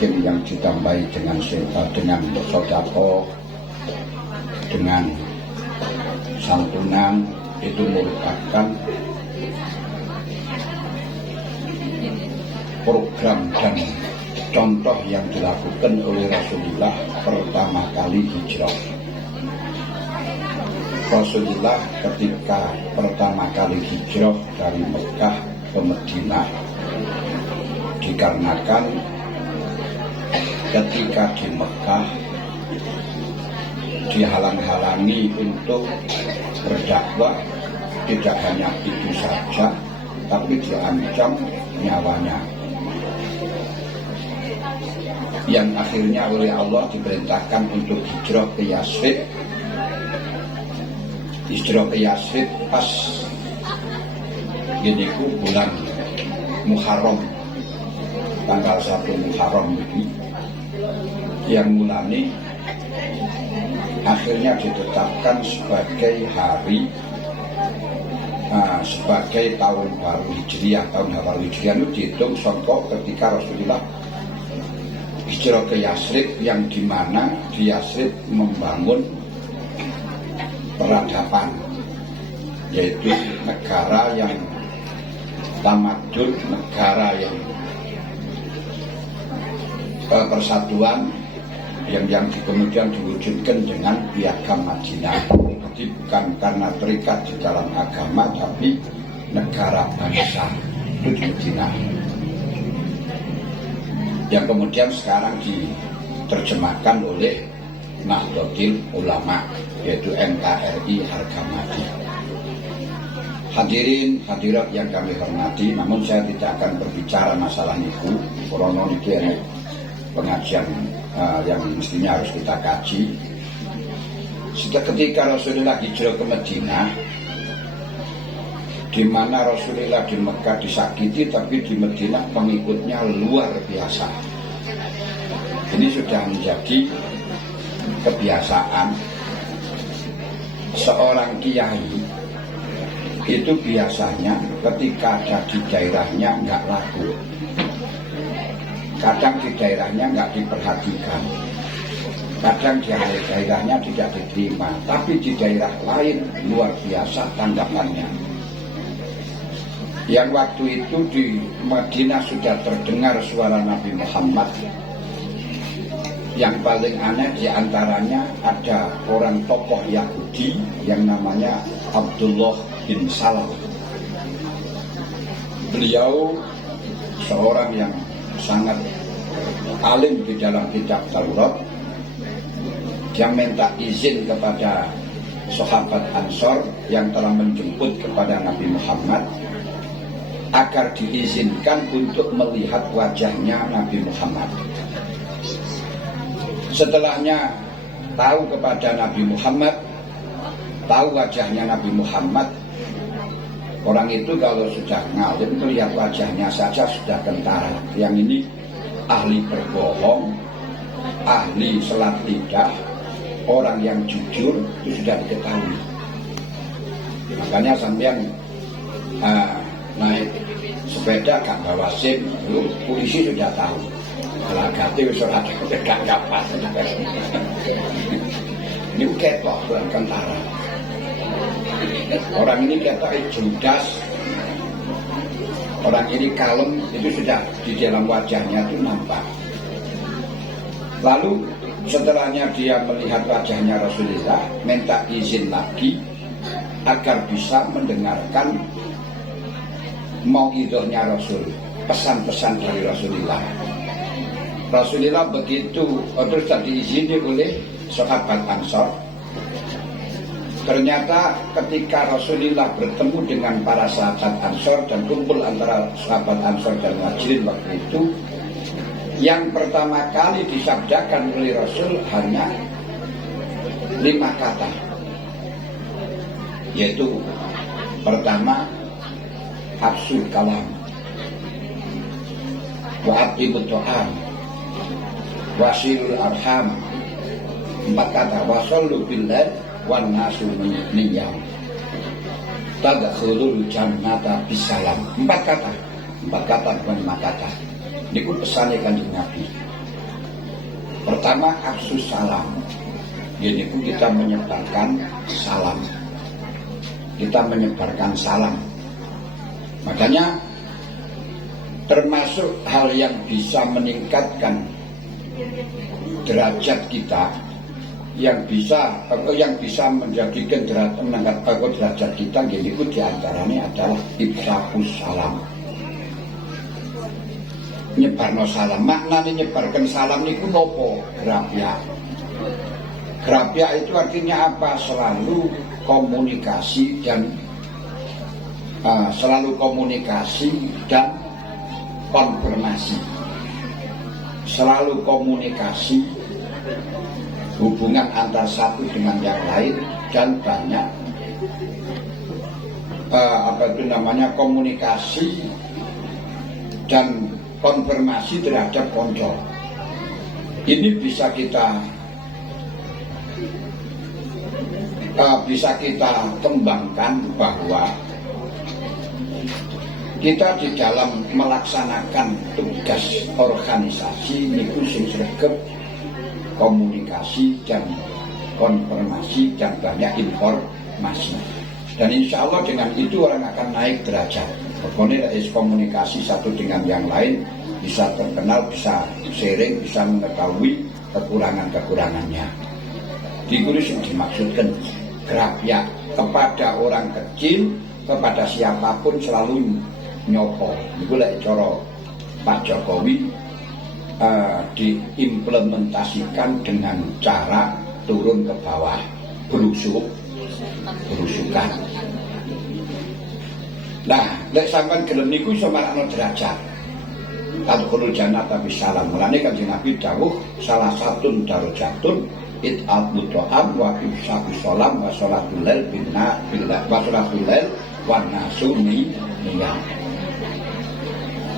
yang ditambahi dengan sedekah, dengan santunan, itu merupakan program dan contoh yang dilakukan oleh Rasulullah pertama kali hijrah. Rasulullah ketika pertama kali hijrah dari Mekah ke Madinah, dikarenakan ketika di Mekah dihalang-halangi untuk berdakwah, tidak hanya itu saja, tapi diancam nyawanya. Yang akhirnya oleh Allah diperintahkan untuk hijrah ke Yasrib. Hijrah ke Yasrib pas gini ku bulan Muharram, tanggal 1 Muharram ini, yang mulai akhirnya ditetapkan sebagai hari sebagai tahun baru Hijriah. Tahun baru Hijriah itu dihitung songkok ketika Rasulullah hijrah ke Yasrib, yang dimana di Yasrib membangun peradaban, yaitu negara yang tamadun, negara yang persatuan yang kemudian diwujudkan dengan piagam Madinah. Jadi bukan karena terikat di dalam agama, tapi negara bangsa itu di Madinah, yang kemudian sekarang diterjemahkan oleh Nahdlatul Ulama, yaitu NKRI harga mati. Hadirin hadirat yang kami hormati, namun saya tidak akan berbicara masalah itu, karena ini pengajian yang mestinya harus kita kaji. Ketika Rasulullah hijrah ke Madinah, di mana Rasulullah di Mekah disakiti, tapi di Madinah pengikutnya luar biasa. Ini sudah menjadi kebiasaan seorang kiai. Itu biasanya ketika ada di daerahnya nggak laku, kadang di daerahnya nggak diperhatikan, kadang di daerahnya tidak diterima, tapi di daerah lain luar biasa tanggapannya. Yang waktu itu di Madinah sudah terdengar suara Nabi Muhammad. Yang paling aneh diantaranya ada orang tokoh Yahudi yang namanya Abdullah bin Salam. Beliau seorang yang sangat alim di dalam kitab Taurat. Dia minta izin kepada sahabat Ansor yang telah menjemput kepada Nabi Muhammad agar diizinkan untuk melihat wajahnya Nabi Muhammad. Setelahnya tahu kepada Nabi Muhammad, tahu wajahnya Nabi Muhammad, orang itu kalau sudah ngalim melihat wajahnya saja sudah kentara. Yang ini ahli berbohong, ahli selat lidah, orang yang jujur itu sudah diketahui. Makanya sampean naik sepeda gak bawa SIM, polisi sudah tahu. Lagati surat gak kapan. Ini ketok bukan kentara. Orang ini ketok judas, orang ini kalem, itu sudah di dalam wajahnya itu nampak. Lalu setelahnya dia melihat wajahnya Rasulullah, minta izin lagi agar bisa mendengarkan mauidhahnya Rasul, pesan-pesan dari Rasulullah. Rasulullah begitu terus diizini oleh sahabat Ansor. Ternyata ketika Rasulullah bertemu dengan para sahabat Ansor dan kumpul antara sahabat Ansor dan Muhajirin waktu itu, yang pertama kali disabdakan oleh Rasul hanya 5 kata, yaitu pertama absul kalam, wa'atibut to'am, wasilul arham. 4 kata, wasallu billah wan nasu niyam, tadkhulul jannata bisalam. 4 kata, 4 kata bukan 5 kata. niku pesane Kanjeng Nabi. Pertama, afsus salam. Yaitu kita menyebarkan salam. Kita menyebarkan salam. Makanya termasuk hal yang bisa meningkatkan derajat kita, yang bisa menjadikan derajat kita, yaitu diantaranya adalah ifsya'us salam. Nyebarno salam, maknanya nyebarkan salam niku nopo? Grapya. Grapya itu artinya apa? Selalu komunikasi dan konfirmasi. Selalu komunikasi, hubungan antar satu dengan yang lain, dan banyak komunikasi dan konfirmasi terhadap konco. Ini bisa kita kembangkan bahwa kita di dalam melaksanakan tugas organisasi niku sing sregep komunikasi dan konfirmasi dan banyak informasi. Dan insya Allah dengan itu orang akan naik derajat. Pokoknya komunikasi satu dengan yang lain, bisa terkenal, bisa sharing, bisa mengetahui kekurangan-kekurangannya. Dikulis yang dimaksudkan grapya kepada orang kecil, kepada siapapun selalu nyopo. Itu lek cara Pak Jokowi diimplementasikan dengan cara turun ke bawah, berusukan. Nah, lek sampean gelem niku iso marakno derajat. Tadkhulul jannata bisalam. Mulane Kanjeng Nabi dawuh salah satu darajatun it'amut ta'am wa ifsya'us salam wa sholatul lail wa nasu niyam.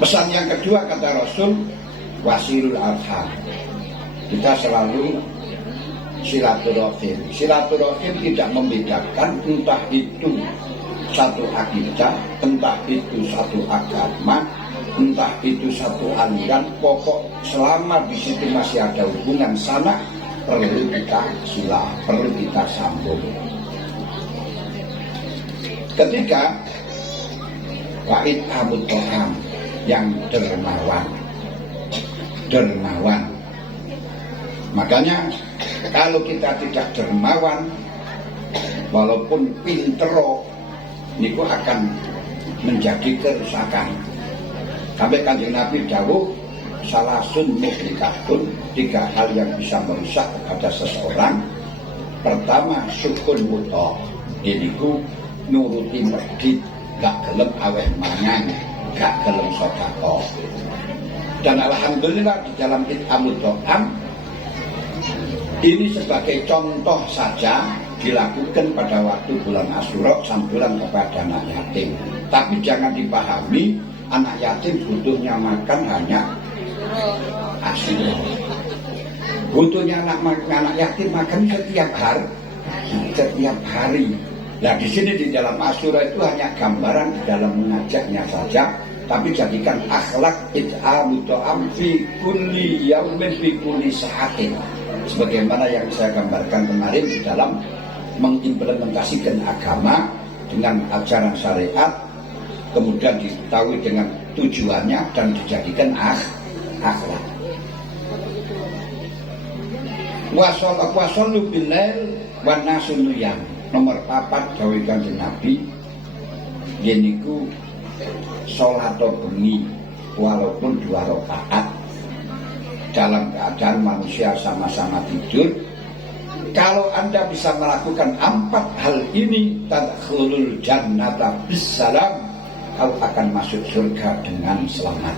Pesan yang kedua kata Rasul, wasilul arham. Kita selalu silaturahim. Silaturahim tidak membedakan entah itu satu akidah, entah itu satu agama, entah itu satu aliran. Pokok selama di situ masih ada hubungan sana, perlu kita perlu kita sambung. Ketiga, wa'id amut to'am, yang dermawan. Makanya kalau kita tidak dermawan, walaupun pintero, niku akan menjadi kerusakan. Sampai Kanjeng Nabi dawuh salasun muhlikatun, 3 hal yang bisa merusak kepada seseorang. Pertama, sukun muto, iniku nuruti medit, gak gelem aweh mangan, gak gelem sedekah. Dan alhamdulillah di dalam it'amut ta'am ini sebagai contoh saja dilakukan pada waktu bulan Asyura, santunan kepada anak yatim. Tapi jangan dipahami anak yatim butuhnya makan hanya Asyura. Butuhnya anak yatim makan setiap hari. Nah, di sini di dalam Asyura itu hanya gambaran di dalam mengajaknya saja, tapi jadikan akhlak it'amut ta'am fi kulli yaumin fi kulli sa'atin. Sebagaimana yang saya gambarkan kemarin di dalam mengimplementasikan agama dengan ajaran syariat, kemudian diketahui dengan tujuannya dan dijadikan akhlak. Wasallu billail wan nasu niyam. Nomor 4 dawuh Kanjeng Nabi, yeniku salat bengi walaupun 2 rakaat dalam keadaan manusia sama-sama tidur. Kalau Anda bisa melakukan 4 hal ini, tadkhulul jannata bisalam, kau akan masuk surga dengan selamat.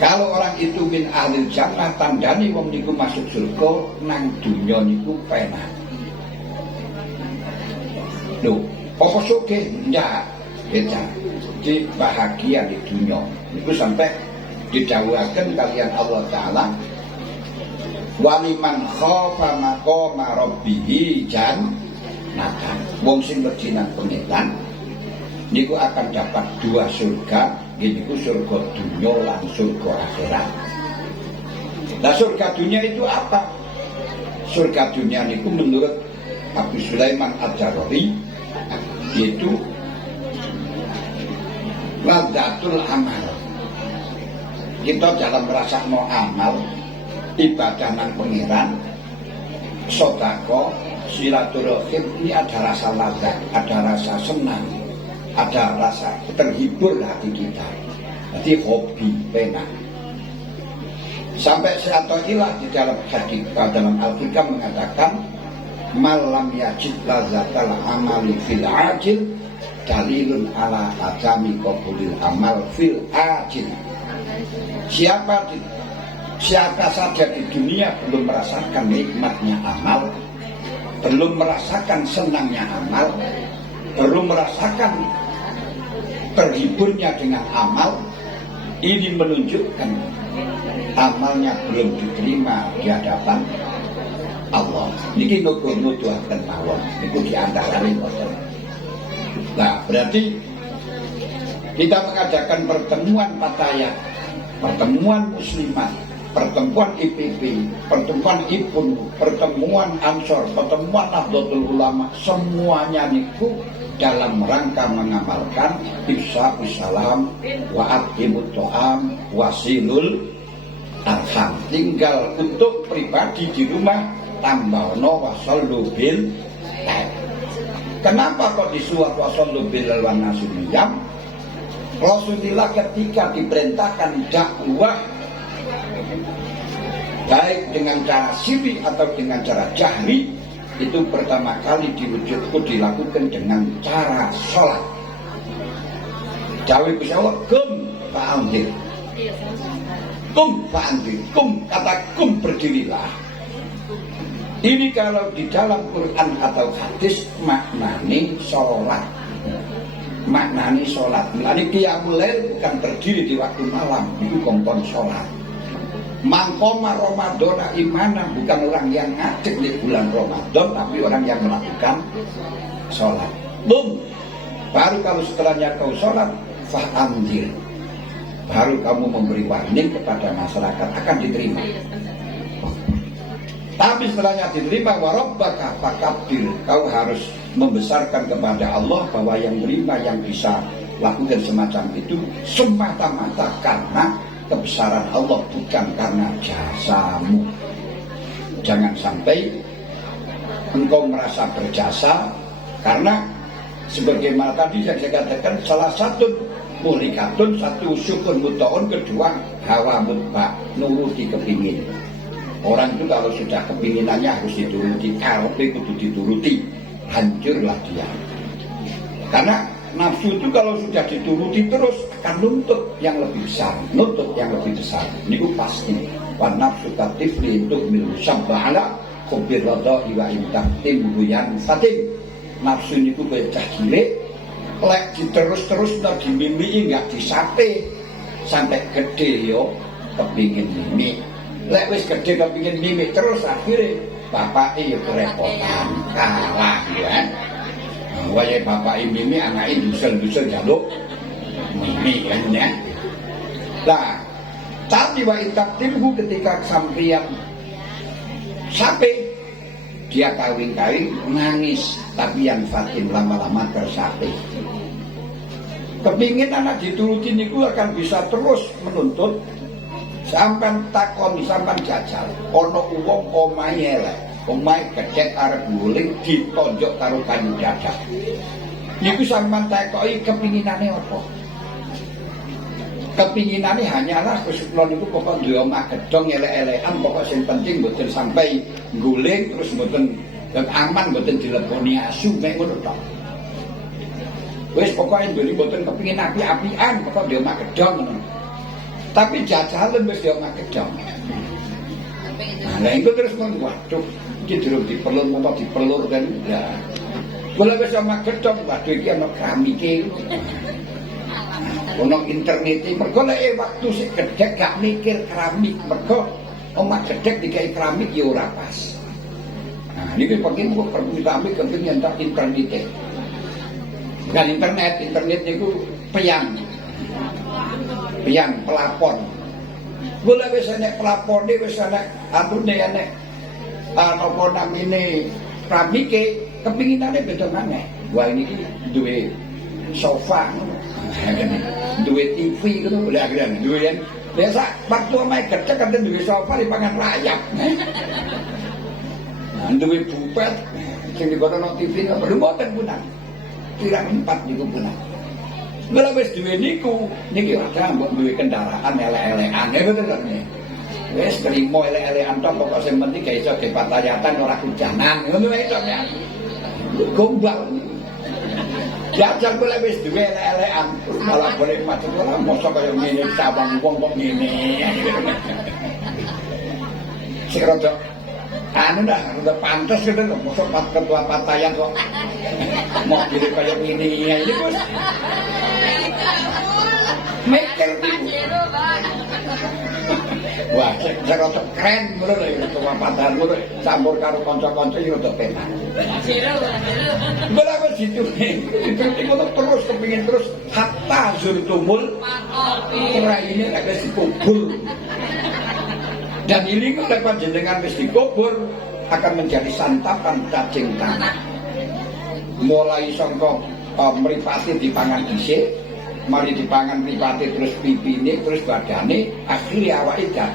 Kalau orang itu min ahlil jannah, tandani wong niku masuk surga nang dunya niku penak. Loh, apa sugih? Enggak, beda. Jadi bahagia di dunia. Itu sampai didawuhaken kalian Allah Ta'ala, waliman khafa maqama rabbih jannatan. Wong sing wedi nang pengiran niku akan dapat 2 surga Ini ku surga dunia lan surga akhirat. Nah surga dunia itu apa? Surga dunia itu menurut Abu Sulaiman Ad-Darari itu ladatul amal. Kita dalam merasa mau amal, ibadah nang pengiran, sedekah, silaturahim, ini ada rasa ladak, ada rasa senang, ada rasa terhibur hati kita. Jadi hobi, penak. Sampai Syaitanillah di dalam hadis dalam Al-Hikam mengatakan malam yajid lazatal amali fil ajil dalilun ala adami qabulil amal fil ajil. Siapa saja di dunia belum merasakan nikmatnya amal, belum merasakan senangnya amal, belum merasakan terhiburnya dengan amal, ini menunjukkan amalnya belum diterima di hadapan Allah. Niki nuduhaken mawon niku diantarane ngoten. Nah, berarti kita mengadakan pertemuan Patayat, pertemuan muslimat, pertemuan IPP, pertemuan IPUN, pertemuan Ansor, pertemuan Nahdlatul Ulama, semuanya niku dalam rangka mengamalkan ifsya'us salam wa aqimut tho'am wasilul arham. Tinggal untuk pribadi di rumah tambahono wasallu bil. Kenapa kok disuwat wasallu bil wan nasuniyam? Rasulullah ketika diperintahkan dakwah baik dengan cara sirri atau dengan cara jahri, itu pertama kali dilakukan dengan cara sholat. Jawi Allah kum fa'andir, kum fa'andir, kum kata kum berdirilah. Ini kalau di dalam Quran atau hadis maknani sholat, maknani sholat. Ini qiyamul lail bukan berdiri di waktu malam, itu kompon sholat. Mangkoma Ramadan imana, bukan orang yang ngadeg di bulan Ramadan, tapi orang yang melakukan sholat. Baru kalau setelahnya kau sholat, fa'andir, baru kamu memberi warning kepada masyarakat, akan diterima. Tapi setelahnya diterima, warabbaka fakabbir, kau harus membesarkan kepada Allah bahwa yang terima, yang bisa lakukan semacam itu semata-mata karena kebesaran Allah, bukan karena jasamu. Jangan sampai engkau merasa berjasa, karena sebagaimana tadi yang saya katakan, salah satu mulikatun, satu syukur muta'un, kedua hawa mutba, nuruti kepingin. Orang itu kalau sudah kepinginannya harus dituruti, karepe kudu dituruti, hancurlah dia. Karena nafsu itu kalau sudah dituruti terus akan nuntut yang lebih besar, nuntut yang lebih besar. Ini pasti. Wan nafsu katifli untuk milusabala kubir radha'i wa intaktim buyan fatim. Nafsu ini kayak cah cilik, lek diterus-terus tak dimimii, enggak disate sampai gede yo kepingin mimi. Lek wis gede kepingin mimi terus, akhirnya bapaknya ya kerepotan, kalah ya. Wajah bapak mimi anaknya dusel-dusel jaluk mimi kan ya. Nah, tapi wa intaktimhu ketika sampeyan sampai dia kawin-kawin nangis, tapi yang fatin lama-lama tersape. Kepingin anak dituruti niku akan bisa terus menuntut. Sampai takoni, sampai jajal ono uang omahe elek, omahe gedhek arep guling ditonjok karo kayu dadak. Niku sampean takoki kepinginane apa? Kepinginane hanyalah kula niku pokok duwe omah gedhong elek-elekan, pokok sing penting mboten sampai guling terus mboten aman, mboten dileboni asu mek ngono tok. Wis pokoke duwe mboten kepingin api-apian, pokok duwe omah gedhong ngono. Tapi jajalan wis yo makedong. Nah, itu terus waduh, iki durung dipelur apa dipelur kan ya. Kula wis yo makedong, waduh iki ana keramike. Ono internete, mergo lek waktu sik gedhek gak mikir keramik, mergo omah gedhek dikai keramik ya ora pas. Nah, niki pengen kok permintaan penting entuk internete. Kan internet niku peyang. pian pelapon. Boleh wis enek pelapone wis enek atune enek apa namine pramike kepinginane beda maneh. Wah ini duwe sofa duwe TV ngono lha akhirnya duwe yen biasa waktu omahe gedhe kan duwe sofa dipangan rayap. Nah duwe bupet sing dikono TV perlu mboten punang. Kirang 4 niku punang. Lha wis duwe niku niki ora mbok duwe kendaraan elek-elekan ngoten lho. Wis trimo elek-elekan tok pokok sing penting ga iso ge patayatan ora hujanan ngono wae tok ya. Gombal. Jajal kula wis duwe elek-elekan malah boleh macet ora mosok kaya ngene sawang wong kok ngene. Sing rada anu dah rada pantes gitu lho mosok ketua patayan kok mau jadi kaya ngene ini Bos. Mikir niku. Wah, saya rada keren ngono lho ketua patayan ngono campur karo kanca-kanca iki rada penak. Berapa situ ngono terus kepingin terus hatta zurtumul ora ini lek wis dikubur. Dan ini oleh panjenengan wis dikubur akan menjadi santapan cacing tanah. Mulai sangka mripate dipangan dhisik, mari dipangan mripate terus pipine terus badane akhire awake